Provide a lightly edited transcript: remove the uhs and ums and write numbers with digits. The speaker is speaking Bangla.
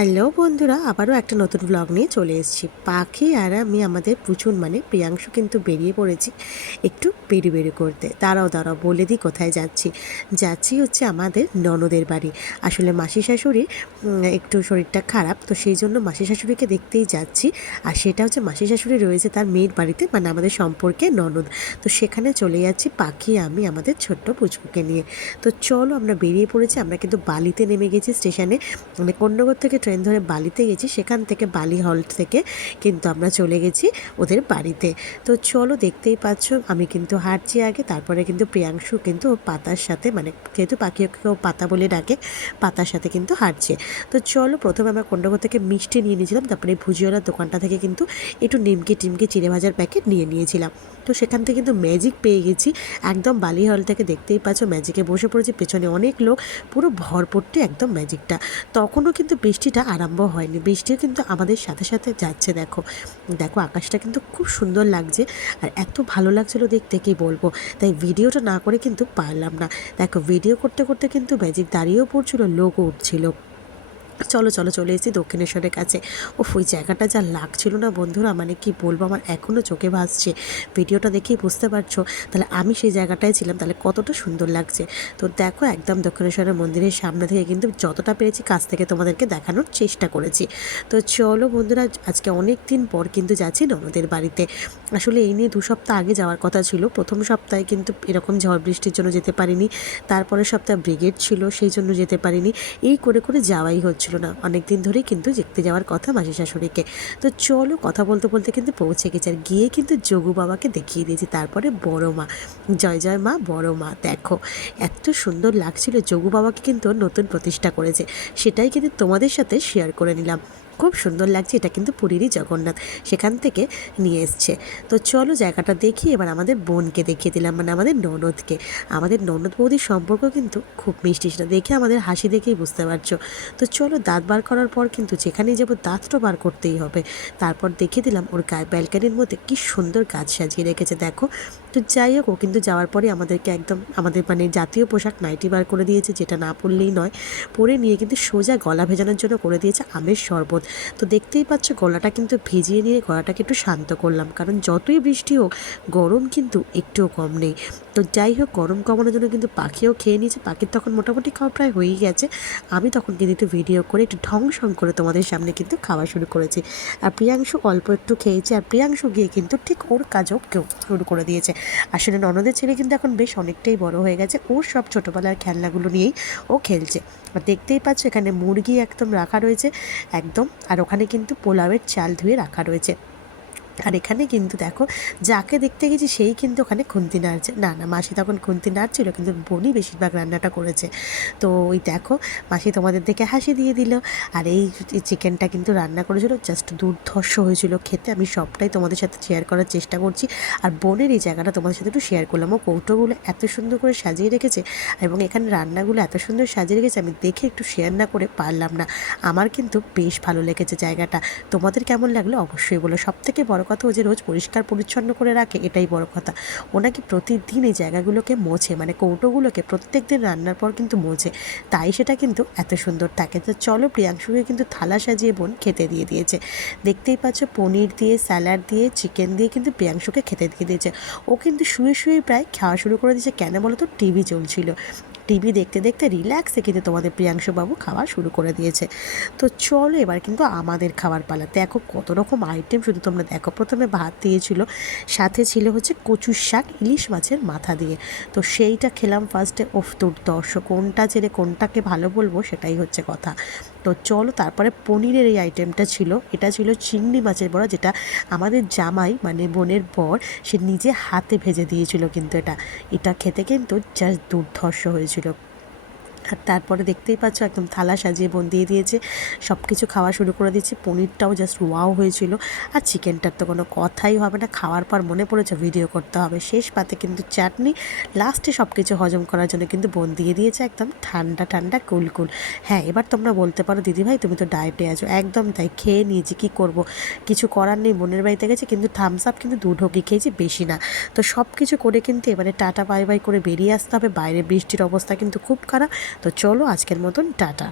হ্যালো বন্ধুরা, আবারও একটা নতুন ব্লগ নিয়ে চলে এসেছি। পাখি আর আমি আমাদের পুচুন মানে প্রিয়াংশু কিন্তু বেরিয়ে পড়েছি একটু বেরি করতে। দাঁড়াও বলে দিই কোথায় যাচ্ছি। যাচ্ছি হচ্ছে আমাদের ননদের বাড়ি। আসলে মাসি শাশুড়ির একটু শরীরটা খারাপ, তো সেই জন্য মাসি শাশুড়িকে দেখতেই যাচ্ছি। আর সেটা হচ্ছে মাসি শাশুড়ি রয়েছে তার মেয়ের বাড়িতে, মানে আমাদের সম্পর্কে ননদ। তো সেখানে চলে যাচ্ছি পাখি আমি আমাদের ছোট্ট পুচকুকে নিয়ে। তো চলো আমরা বেরিয়ে পড়েছি। আমরা কিন্তু বালিতে নেমে গেছি স্টেশনে, মানে কন্যগর থেকে ট্রেন ধরে বালিতে গেছি, সেখান থেকে বালি হল্ট থেকে কিন্তু আমরা চলে গেছি ওদের বাড়িতে। তো চলো দেখতেই পাচ্ছ আমি কিন্তু হাঁটছি আগে, তারপরে কিন্তু প্রিয়াংশু কিন্তু পাতার সাথে, মানে যেহেতু পাখি কেউ পাতা বলে ডাকে, পাতার সাথে কিন্তু হাঁটছে। তো চলো প্রথমে আমরা কন্যগর থেকে মিষ্টি নিয়ে নিয়েছিলাম, তারপরে ভুজিওয়ালার দোকানটা থেকে কিন্তু একটু নিমকি টিমকি চিড়ে ভাজার প্যাকেট নিয়েছিলাম। তো সেখান থেকে কিন্তু ম্যাজিক পেয়ে গেছি একদম বালি হল থেকে, দেখতেই পাচ্ছ ম্যাজিকে বসে পড়েছি, পেছনে অনেক লোক, পুরো ভরপুরটি একদম ম্যাজিকটা। তখনও কিন্তু বৃষ্টিটা আরম্ভ হয়নি, বৃষ্টিও কিন্তু আমাদের সাথে সাথে যাচ্ছে। দেখো দেখো আকাশটা কিন্তু খুব সুন্দর লাগছে, আর এত ভালো লাগছিলো দেখতে কি বলবো। তাই ভিডিওটা না করে কিন্তু পারলাম না। দেখো ভিডিও করতে করতে কিন্তু ম্যাজিক দাঁড়িয়েও পড়ছিল, লোকও উঠছিল। চলো চলো চলে এসেছি দক্ষিণেশ্বরের কাছে। ওই জায়গাটা যা লাগছিল না বন্ধুরা, মানে কি বলবো, আমার এখনও চোখে ভাসছে। ভিডিওটা দেখেই বুঝতে পারছো তাহলে আমি সেই জায়গাটায় ছিলাম, তাহলে কতটা সুন্দর লাগছে। তো দেখো একদম দক্ষিণেশ্বরের মন্দিরের সামনে থেকে কিন্তু যতটা পেরেছি কাছ থেকে তোমাদেরকে দেখানোর চেষ্টা করেছি। তো চলো বন্ধুরা, আজকে অনেক দিন পর কিন্তু যাচ্ছি ননদের বাড়িতে। আসলে এই নিয়ে 2 সপ্তাহ আগে যাওয়ার কথা ছিল। প্রথম সপ্তাহে কিন্তু এরকম ঝড় বৃষ্টির জন্য যেতে পারিনি, তারপরের সপ্তাহে ব্রিগেড ছিল সেই জন্য যেতে পারিনি। এই করে করে যাওয়াই হচ্ছিল না। অনেক দিন ধরেই কিন্তু দেখতে যাওয়ার কথা মাসি শাশুড়িকে। তো চলো কথা বলতে বলতে কিন্তু পৌঁছে গেছি, আর গিয়ে কিন্তু যোগু বাবাকে দেখিয়ে দিয়েছি। তারপরে বড় মা, জয় জয় মা বড় মা, দেখো এত সুন্দর লাগছিল। যোগু বাবাকে কিন্তু নতুন প্রতিষ্ঠা করেছে, সেটাই কিন্তু তোমাদের সাথে শেয়ার করে নিলাম। খুব সুন্দর লাগছে। এটা কিন্তু পুরীরই জগন্নাথ, সেখান থেকে নিয়ে এসছে। তো চলো জায়গাটা দেখি। এবার আমাদের বোনকে দেখিয়ে দিলাম, মানে আমাদের ননদকে। আমাদের ননদ বৌদির সম্পর্ক কিন্তু খুব মিষ্টি, সেটা দেখে আমাদের হাসি দেখেই বুঝতে পারছো। তো চলো দাঁত বার করার পর কিন্তু যেখানেই যাবো দাঁতটা বার করতেই হবে। তারপর দেখিয়ে দিলাম ওর ব্যালকানির মধ্যে কি সুন্দর গাছ সাজিয়ে রেখেছে দেখো। তো যাই হোক, ও কিন্তু যাওয়ার পরে আমাদেরকে একদম আমাদের মানে জাতীয় পোশাক নাইটি বার করে দিয়েছে, যেটা না পরলেই নয়। পরে নিয়ে কিন্তু সোজা গলা ভেজানোর জন্য করে দিয়েছে আমের শরবত। তো দেখতেই পাচ্ছ গলাটা কিন্তু ভিজিয়ে নিয়ে গলাটাকে একটু শান্ত করলাম, কারণ যতই বৃষ্টি হোক গরম কিন্তু একটুও কম নেই। তো যাই হোক, গরম কমানোর জন্য কিন্তু পাখিও খেয়ে নিয়েছে। পাখির তখন মোটামুটি খাওয়া প্রায় হয়েই গেছে। আমি তখন কিন্তু একটু ভিডিও করে একটু ঢং সং করে তোমাদের সামনে কিন্তু খাওয়া শুরু করেছি। আর প্রিয়াংশু অল্প একটু খেয়েছে, আর প্রিয়াংশু গিয়ে কিন্তু ঠিক ওর কাজও কেউ শুরু করে দিয়েছে। আসলে ননদের ছেলে কিন্তু এখন বেশ অনেকটাই বড় হয়ে গেছে, ওর সব ছোটোবেলার খেলনাগুলো নিয়েই ও খেলছে। আর দেখতেই পাচ্ছ এখানে মুরগি একদম রাখা রয়েছে একদম, আর ওখানে কিন্তু পোলাওয়ের চাল ধুয়ে রাখা রয়েছে। আর এখানে কিন্তু দেখো যাকে দেখতে গেছি সেই কিন্তু ওখানে খুন্তি নাড়ছে। না না, মাসি তখন খুন্তি নাড়ছিল, কিন্তু বোনই বেশিরভাগ রান্নাটা করেছে। তো ওই দেখো মাসি তোমাদের দেখে হাসি দিয়ে দিল। আর এই চিকেনটা কিন্তু রান্না করেছিল, জাস্ট দুর্ধর্ষ হয়েছিল খেতে। আমি সবটাই তোমাদের সাথে শেয়ার করার চেষ্টা করছি। আর বোনের এই জায়গাটা তোমাদের সাথে একটু শেয়ার করলাম। ও কৌটোগুলো এত সুন্দর করে সাজিয়ে রেখেছে, এবং এখানে রান্নাগুলো এত সুন্দর সাজিয়ে রেখেছে, আমি দেখে একটু শেয়ার না করে পারলাম না। আমার কিন্তু বেশ ভালো লেগেছে জায়গাটা। তোমাদের কেমন লাগলো অবশ্যই বলো। সবথেকে বড় কথা, ও যে রোজ পরিষ্কার পরিচ্ছন্ন করে রাখে, এটাই বড় কথা। ও নাকি প্রতিদিন এই জায়গাগুলোকে মোছে, মানে কৌটোগুলোকে প্রত্যেক দিন রান্নার পর কিন্তু মোছে, তাই সেটা কিন্তু এত সুন্দর থাকে। তো চলো প্রিয়াংশুকে কিন্তু থালা সাজিয়ে বোন খেতে দিয়ে দিয়েছে। দেখতেই পাচ্ছ পনির দিয়ে, স্যালাড দিয়ে, চিকেন দিয়ে কিন্তু প্রিয়াংশুকে খেতে দিয়ে দিয়েছে। ও কিন্তু শুয়ে শুয়ে প্রায় খাওয়া শুরু করে দিয়েছে। কেন বলো তো, টিভি চলছিল। টিভি দেখতে দেখতে রিল্যাক্সে কিন্তু তোমাদের প্রিয়াংশুবাবু খাওয়া শুরু করে দিয়েছে। তো চলো এবার কিন্তু আমাদের খাবার পালা। দেখো কত রকম আইটেম, শুধু তোমরা দেখো। প্রথমে ভাত দিয়েছিল, সাথে ছিল হচ্ছে কচুর শাক ইলিশ মাছের মাথা দিয়ে। তো সেইটা খেলাম ফার্স্টে। দুর্ধর্ষ, কোনটা ছেড়ে কোনটাকে ভালো বলবো সেটাই হচ্ছে কথা। তো চলো তারপরে পনিরের এই আইটেমটা ছিল। এটা ছিল চিংড়ি মাছের বড়া, যেটা আমাদের জামাই মানে বোনের বর সে নিজে হাতে ভেজে দিয়েছিল। কিন্তু এটা খেতে কিন্তু জাস্ট দুর্ধর্ষ হয়েছিল। আর তারপরে দেখতেই পাচ্ছ একদম থালা সাজিয়ে বোন দিয়ে দিয়েছে, সব কিছু খাওয়া শুরু করে দিয়েছে। পনিরটাও জাস্ট ওয়াও হয়েছিল। আর চিকেনটার তো কোনো কথাই হবে না, খাওয়ার পর মনে পড়েছে ভিডিও করতে হবে। শেষ পাতে কিন্তু চাটনি, লাস্টে সব কিছু হজম করার জন্য কিন্তু বোন দিয়ে দিয়েছে একদম ঠান্ডা ঠান্ডা কুলকুল। হ্যাঁ, এবার তোমরা বলতে পারো দিদিভাই তুমি তো ডায়েটে আছো। একদম তাই, খেয়ে নিয়েছি, কী করব, কিছু করার নেই। বোনের বাড়িতে গেছে, কিন্তু থামস আপ কিন্তু 2 ঢোকি খেয়েছি, বেশি না। তো সব কিছু করে কিন্তু এবারে টাটা বাই বাই করে বেরিয়ে আসতে হবে। বাইরে বৃষ্টির অবস্থা কিন্তু খুব খারাপ। তো চলো আজকের মতন টাটা।